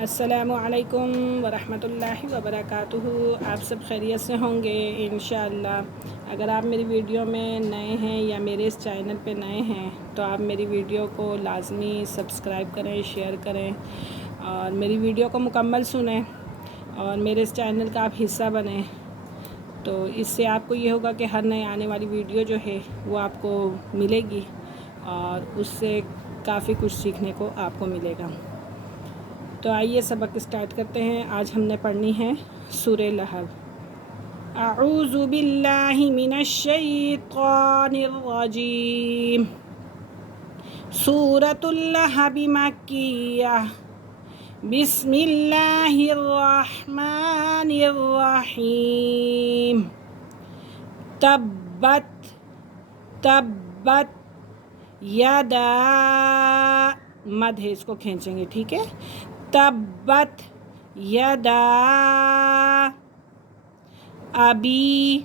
السلام علیکم ورحمۃ اللہ وبرکاتہ۔ آپ سب خیریت سے ہوں گے انشاءاللہ۔ اگر آپ میری ویڈیو میں نئے ہیں یا میرے اس چینل پہ نئے ہیں تو آپ میری ویڈیو کو لازمی سبسکرائب کریں، شیئر کریں اور میری ویڈیو کو مکمل سنیں اور میرے اس چینل کا آپ حصہ بنیں۔ تو اس سے آپ کو یہ ہوگا کہ ہر نئے آنے والی ویڈیو جو ہے وہ آپ کو ملے گی اور اس سے کافی کچھ سیکھنے کو آپ کو ملے گا۔ تو آئیے سبق اسٹارٹ کرتے ہیں۔ آج ہم نے پڑھنی ہے سورہ لہب۔ اعوذ باللہ من الشیطان الرجیم۔ سورۃ اللہب مکیہ۔ بسم اللہ الرحمن الرحیم۔ تبت تبت یدا، مد ہے، اس کو کھینچیں گے، ٹھیک ہے۔ تبت یدا ابی،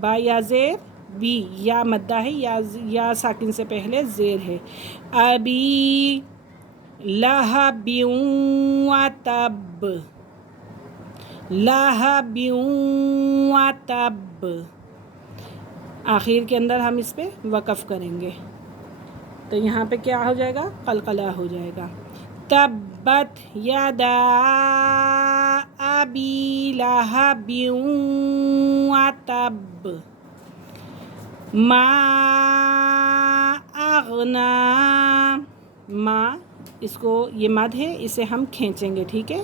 با یا زیر، بی یا مدہ ہے، یا ساکن سے پہلے زیر ہے۔ ابی لہب و تب، لہب و تب، آخر کے اندر ہم اس پہ وقف کریں گے تو یہاں پہ کیا ہو جائے گا؟ قلقلہ ہو جائے گا۔ تبت یدا ابی لہب و تب ما اغنا، ما، اس کو، یہ مد ہے، اسے ہم کھینچیں گے، ٹھیک ہے،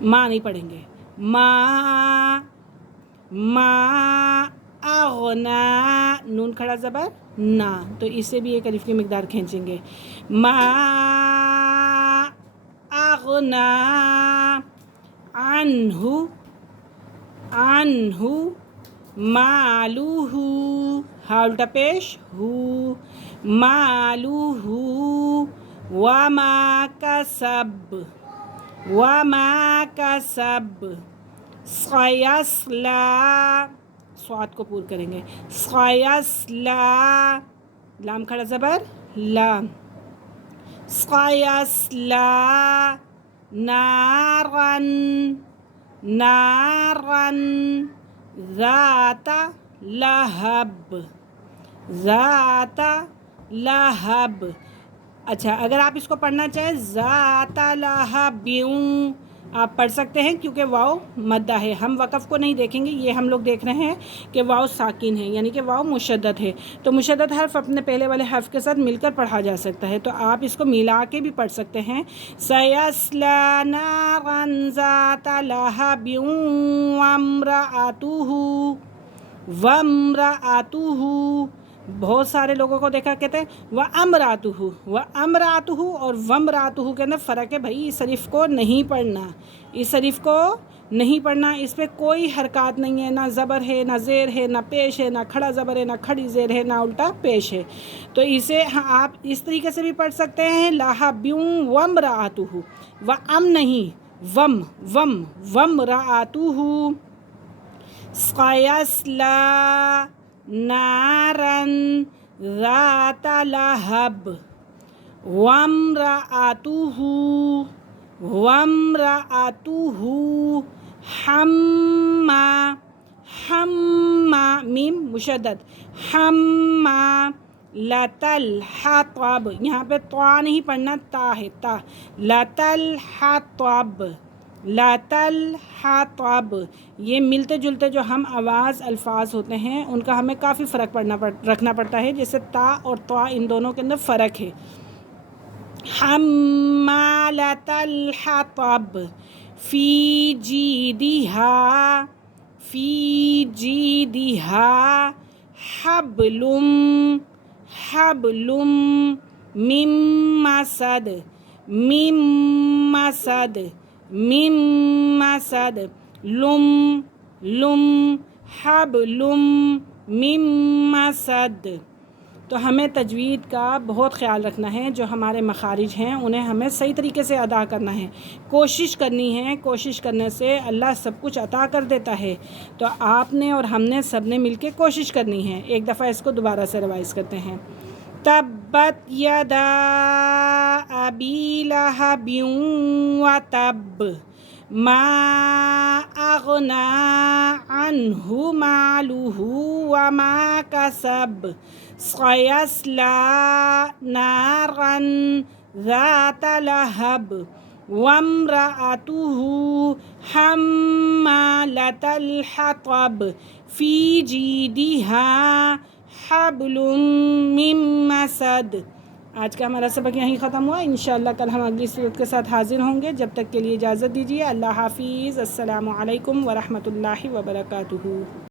ما نہیں پڑھیں گے۔ ما اغنا، نون کھڑا زبر نا، تو اسے بھی ایک الف کی مقدار کھینچیں گے۔ ما اغنا عنہ، عنہ مالہ، ہا الٹا پیش ہو، مالہ وما کسب، وما کسب، سیصلی، صاد کو پور کریں گے، سیصلی، لام کھڑا زبر لا، سیصلی نارن، نارن ذات لہب، ذات لہب۔ اچھا، اگر آپ اس کو پڑھنا چاہیں ذات لہب آپ پڑھ سکتے ہیں، کیونکہ واو مدہ ہے۔ ہم وقف کو نہیں دیکھیں گے، یہ ہم لوگ دیکھ رہے ہیں کہ واو ساکن ہے، یعنی کہ واو مشدد ہے، تو مشدد حرف اپنے پہلے والے حرف کے ساتھ مل کر پڑھا جا سکتا ہے، تو آپ اس کو ملا کے بھی پڑھ سکتے ہیں۔ سیصلی نارا ذات لہب وامرأتہ، وامرأتہ، بہت سارے لوگوں کو دیکھا کہتے ہیں وامرأتہ، وامرأتہ اور وامرأتہ کے اندر فرق ہے بھائی، اس حرف کو نہیں پڑھنا، اس حرف کو نہیں پڑھنا، اس پہ کوئی حرکات نہیں ہے، نہ زبر ہے، نہ زیر ہے، نہ پیش ہے، نہ کھڑا زبر ہے، نہ کھڑی زیر ہے، نہ الٹا پیش ہے، تو اسے آپ اس طریقے سے بھی پڑھ سکتے ہیں لہب وامرأتہ، وام نہیں، وم، وم، وامرأتہ، سیصلی نارن ذات لہب وامرأتہ، وامرأتہ حما، حما، میم مشدد، حما لتلحطب، یہاں پہ طا نہیں پڑھنا، تا ہے، تا، لتلحطب، لتلحطب، یہ ملتے جلتے جو ہم آواز الفاظ ہوتے ہیں ان کا ہمیں کافی فرق رکھنا پڑتا ہے، جیسے تا اور طا، ان دونوں کے اندر فرق ہے۔ حمالۃ الحطب فی جیدہا، فی جیدہا حبل، حبل من مسد، من مسد، من مسد، لم، لم حبل من مسد۔ تو ہمیں تجوید کا بہت خیال رکھنا ہے، جو ہمارے مخارج ہیں انہیں ہمیں صحیح طریقے سے ادا کرنا ہے، کوشش کرنی ہے، کوشش کرنے سے اللہ سب کچھ عطا کر دیتا ہے، تو آپ نے اور ہم نے سب نے مل کے کوشش کرنی ہے۔ ایک دفعہ اس کو دوبارہ سے ریوائز کرتے ہیں۔ تب تبت یدا ابی لہب وتب ما اغنی عنہ مالہ وما کسب سیصلی نارا ذات لہب وامرأته حمالة الحطب فی جیدها حبل من مسد۔ آج کا ہمارا سبق یہیں ختم ہوا۔ انشاءاللہ کل ہم اگلی صورت کے ساتھ حاضر ہوں گے۔ جب تک کے لیے اجازت دیجیے۔ اللہ حافظ۔ السلام علیکم ورحمۃ اللہ وبرکاتہ۔